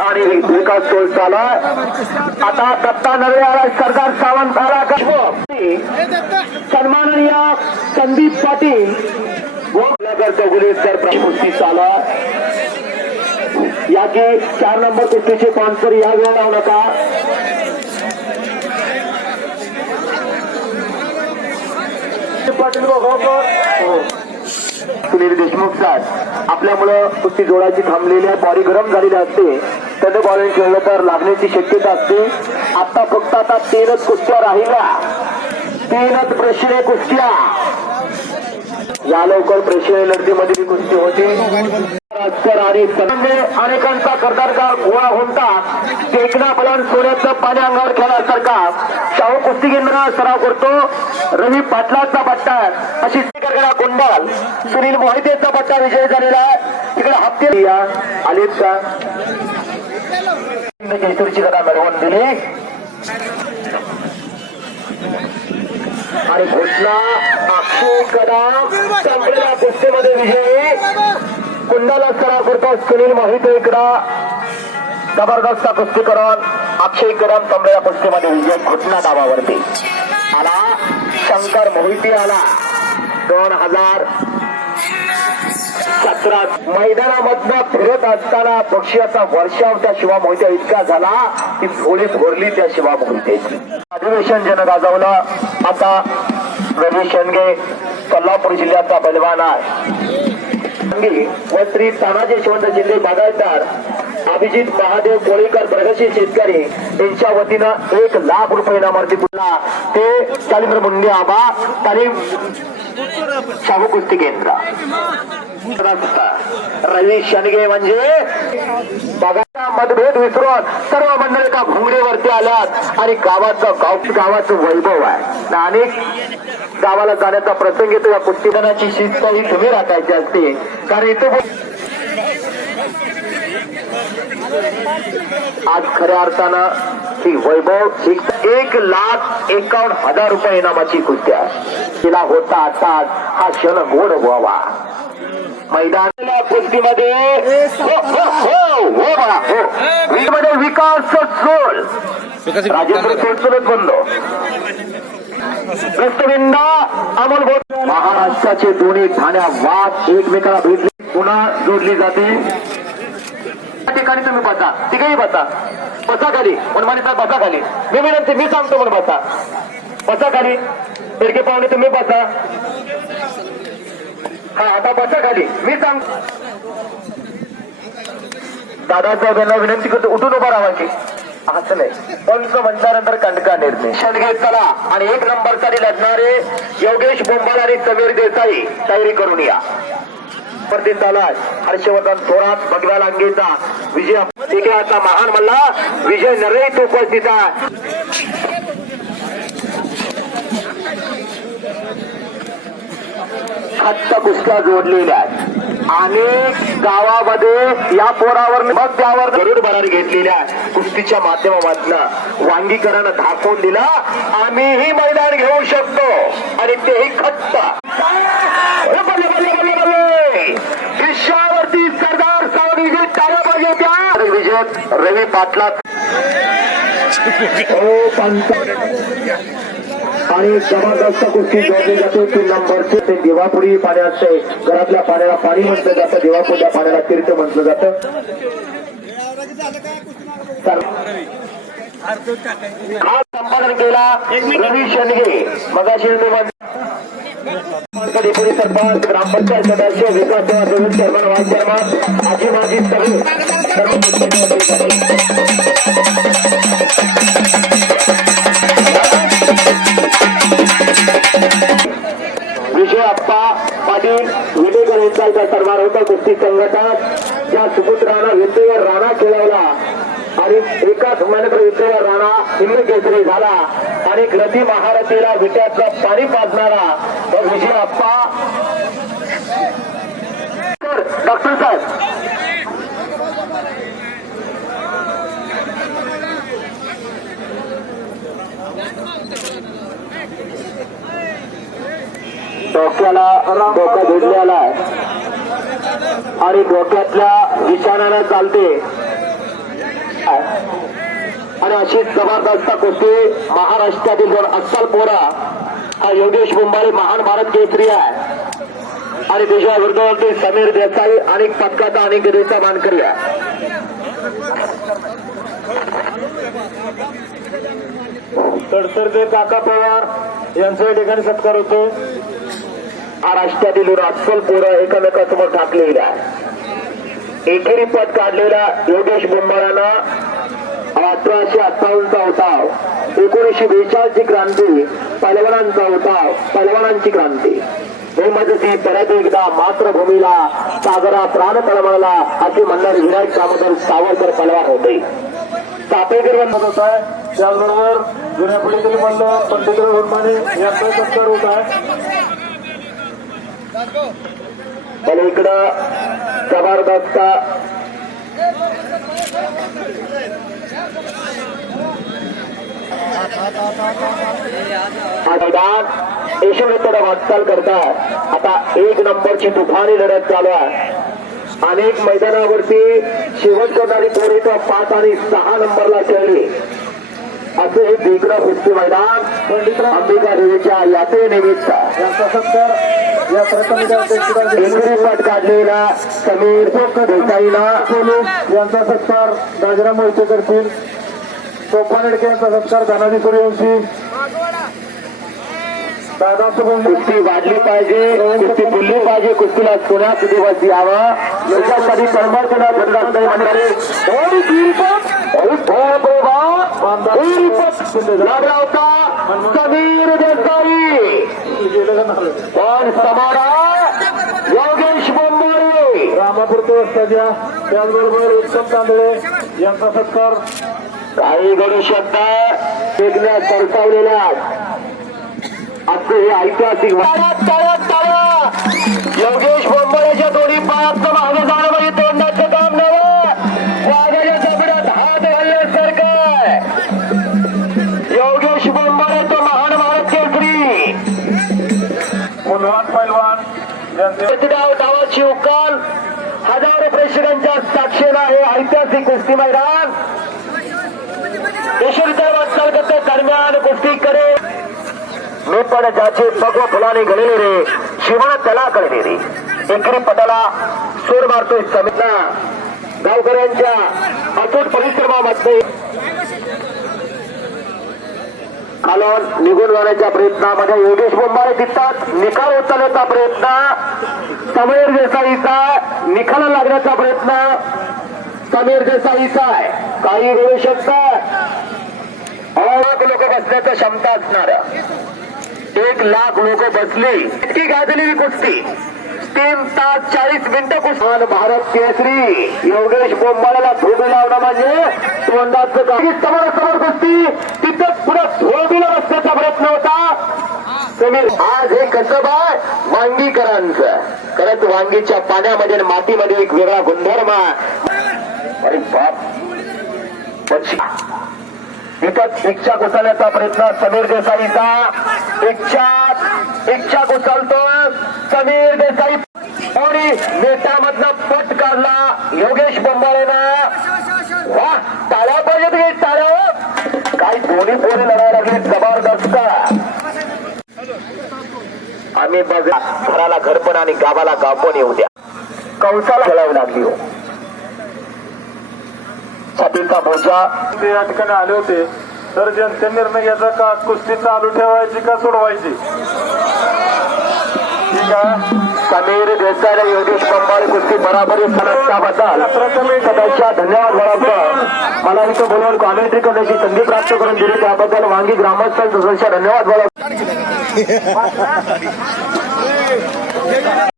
आणि विकास टोल झाला आता दत्ता नवे आला सरदार सावंत आला का सन्माननीय संदीप पाटील. गोपनगर चौगुले सर कुस्ती चालू या की चार नंबर कुस्तीचे स्पॉन्सर या वेळ लावू नका. पाटील सुनील देशमुख साहेब आपल्यामुळं कुस्ती जोडायची थांबलेली आहे. बॉडी गरम झालेली असते. त्याने बॉलिंग खेळलं तर लागण्याची शक्यता असते. आता फक्त आता तीनच कुस्त्या राहिल्या. तीनच प्रश्न कुस्त्या. या लवकर प्रेक्षणीय लढतीमध्ये ही कुस्ती होती. राजकर आणि अनेकांचा कर्दारकार गोळा होता टेकना बलान सोन्याचं पाणी अंगावर खेळण्यासारखा शाहू कुस्ती केंद्रात सराव करतो. रवी पाटलाचा पट्टा अशी करगडा कोंडाल सुनील मोहितेचा पट्टा विजय झालेला आहे. तिकडे हप्ते या आलेत का? केसरीची कथा मिळवून दिली आणि घोषणा अक्षय कदम चांगल्या कुस्तीमध्ये विजयी कुंडाला सराव करतो सुनील मोहित इकडा जबरदस्त कुस्ती करून अक्षय कदम संपलेल्या कुस्तीमध्ये विजय घोषणा दाबावरती आला शंकर मोहिती आला दोन हजार सतरा मैदानामधनं फिरत असताना पक्षाचा वर्षाव त्या शिवा मोहित्या इतका झाला की झोळी भोरली त्या शिवा मोहित्याची अधिवेशन जन गाजवलं आता रवी शेंडगे कोल्हापूर जिल्ह्याचा बलवान आहे. संगी व श्री तानाजी शिवंत जिल्हे बागायतदार अभिजित महादेव कोळीकर प्रगतशील शेतकरी यांच्या वतीनं एक लाख रुपये इनामार्थी पुन्हा ते चालिंद्र मुंडे आबा तालीम शाहू कुस्ती केंद्र. रवी शनगे म्हणजे बघायचा मतभेद विसरून सर्व मंडळी का घुंगडीवरती आल्यात. आणि गावाचं गाव गावाचं वैभव आहे. अनेक गावाला जाण्याचा प्रसंग येतो. या कुस्तीदानाची शिस्त ही तुम्ही राखायची असते. कारण इथं आज खऱ्या अर्थानं ही वैभव एक लाख एकावन्न हजार रुपये इनामाची कुस्ती आहे. तिला होता आता हा क्षण गोड व्हावा. मैदान कुस्तीमध्ये मध्ये विकास सोल राजेंद्र सोडचलच बनलो अमोल भोट महाराष्ट्राचे दोन्ही ठाण्या वाद एकमेकाला भेटले. पुन्हा जोडली जाते. त्या ठिकाणी तुम्ही बसा. तिघही बसा. बसा खाली. मनमानी साहेब बसा खाली. मी विनंती मी सांगतो म्हणून बसा. बसा खाली. तिरके पाहुणे तुम्ही बसा. हा आता बसा खाली. मी सांग दादासाहेबांना विनंती करतो उठून उभा राहा असं नाही. पंच म्हटल्यानंतर कंटका निर्णय. शेंडगे चला. आणि एक नंबरसाठी लढणारे योगेश बोंबाल आणि समीर देसाई. तयारी करून या. प्रति झाला हर्षवर्धन थोरात भगव्या लांगेचा विजय. तिघाचा महान मल्ला. विजय नरेश उपस्थित आहे. कुस्त्या जोडलेल्या आहेत? अनेक गावामध्ये या पोरावर मग त्यावर गरुड भरारी घेतलेल्या कुस्तीच्या माध्यमातून वांगीकरण दाखवून दिला. आम्हीही मैदान घेऊ शकतो. आणि तेही खट्ट. विश्वावरती सरदार सावंत विजय टाळ्या पाहिजे त्या विजय रवी पाटला हो आणि जबरदस्त कुस्ती जोडली जाते. तीन नंबरचे ते देवापुरी पाणी असते घरातल्या पाण्याला पाणी म्हटलं जातं. देवापुरच्या पाण्याला तीर्थ म्हटलं जातं. हा संपादन केला रवी शेंडगे. मगाशी मी म्हण- सरपंच ग्रामपंचायत सदस्य विकास सेवा सदस्य चेअरमन वाईस चेअरमन आजी माजी सर्व विजय अप्पा पाटील विलेकर यांचा इथं सन्मान होता. कुस्ती संघटनात ज्या सुपुत्रानं विद्येवर राणा खेळवला आणि एकाच महिन्यात विद्येवर राणा हिंद केसरी झाला. आणि रथी महारथीला विट्याचं पाणी पाजणारा विजय अप्पा तर, डॉक्टर साहेब डोक्याला डोकं भिडलेला आहे. आणि डोक्यातल्या विषाणानं चालते. आणि अशी जबरदस्त कुस्ती महाराष्ट्रातील दोन अस्सल पोरा हा योगेश मुंबारी महान भारत केसरी आहे. आणि देशा विरुद्ध समीर देसाई आणि पदकाचा आणि गिरीचा मानकरी आहे. तडसरचे काका पवार यांचा ठिकाणी सत्कार होतो महाराष्ट्रातील अस्सल पोरं एकमेकासमोर टाकलेली आहे एकेरी पद काढलेला योगेश मुंबारानं अठराशे अठ्ठावन्नचा उठाव. एकोणीसशे बेचाळीसची क्रांती पलवानांचा उठाव पलवानांची क्रांती. हे ती परत एकदा मातृभूमीला सागरा प्राण तळमळला असे म्हणणारे विनायक दामोदर सावरकर पलवान होते. चापेकर होत होत आहे. त्याचबरोबर जुन्या पिढीतील मल्ल पंडितराव हुरमाने यांचा सत्कार होत. आहे पण इकडं जबरदस्त मैदान यशवंतकडे वाटचाल करतात आता एक नंबरची तुफानी लढत चालू आहे. अनेक मैदानावरती शेवट करणारी पोरे तर पाच आणि सहा नंबरला खेळली. असे हे वेगळं कुस्ती मैदान पंडितराव अंबिका देवीच्या यात्रेनिमित्त. सत्कार या प्रथम काढलेला समीर देसाईला यांचा सत्कार राजाराम मोहिते करतील. सोपान हेडके यांचा सत्कार धनाजी सूर्यवंशी. दादा कुस्ती वाढली पाहिजे कुस्ती फुलली पाहिजे कुस्तीला सोन्यात दिवस यावा. याच्यासाठी तळमळ केला घटनात नाही म्हणणारे दोन तीन पट बहुत भोळ बोबा तीन पट लागला होता समीर देसाई पण समारा योगेश बोंबोरे रामापूर वस्ताच्या त्याचबरोबर उत्तम तांदळे यांचा सत्कार. काही घडू शकतात वेगळ्या सरसावलेल्या. आजचं हे ऐतिहासिक योगेश बोंबळेच्या दोन्ही पायाचं मागं जाणं म्हणजे तोंडाचं काम नव्हे. वाघाच्या जबड्यात हात घालण्यासारखं. योगेश बोंबळे तो महान भारत केसरी मुनवान पैलवान डाव डावाची उकाल साक्षीनं प्रेक्षकांच्या हे ऐतिहासिक कुस्ती मैदान. ईश्वरीच्या दरम्यान कुस्ती करे मी पण ज्याचे पग फुलाने घडले रे. शिवण त्याला कळले रे एकरी पटाला सूर मारतोय समिता गावकऱ्यांच्या अतूट परिश्रमामध्ये. खालून निघून जाण्याच्या प्रयत्नामध्ये योगेश बोंबारे दिसतात. निकाल उचलण्याचा प्रयत्न. समीर देसाईचा निकाला करण्याचा प्रयत्न. समीर देसाईचा आहे काही होऊ शकतात. अनेक लोक बसण्याचं क्षमता असणार. एक लाख लोक बसली. इतकी गाजलेली कुस्ती. तीन तास चाळीस मिनिटं कुस्मान भारत केसरी. योगेश बोंबाळाला धोबी लावणं म्हणजे तोंडाचं समोरासमोर कुस्ती. तिथं पुढे धोबीला बसण्याचा प्रयत्न होता. समीर आज हे कसं आहे वांगीकरांचं. खरंच वांगीच्या पाण्यामध्ये मातीमध्ये एक वेगळा गुणधर्म अरे बाप. इथं इच्छा कुचलण्याचा प्रयत्न समीर देसाईचा इच्छा इच्छा कुचलतो समीर देसाई. आणि नेटामधनं पट काढला योगेश बंबाळेनं. वा टाळ्या पाहिजे तुम्ही टाळ्या? काही दोन्ही पोरे लढायला लागले आम्ही बघा घराला घरपण आणि गावाला गावपण येऊ द्या. कंसाला खेळावी लागली हो. छातीचा बोजा ते या ठिकाणी आले होते. तर जनते निर्णय घ्यायचा का कुस्ती चालू ठेवायची का सोडवायची? ठीक आहे. समीर देसाई योगेश पंबाळे कुस्ती बराबरी त्याबद्दल सदाच्या धन्यवाद बोलावतो मला इथं बोलवून कॉमेंट्री करण्याची संधी प्राप्त करून दिली. त्याबद्दल वांगी ग्रामस्थ सदस्य धन्यवाद নাকি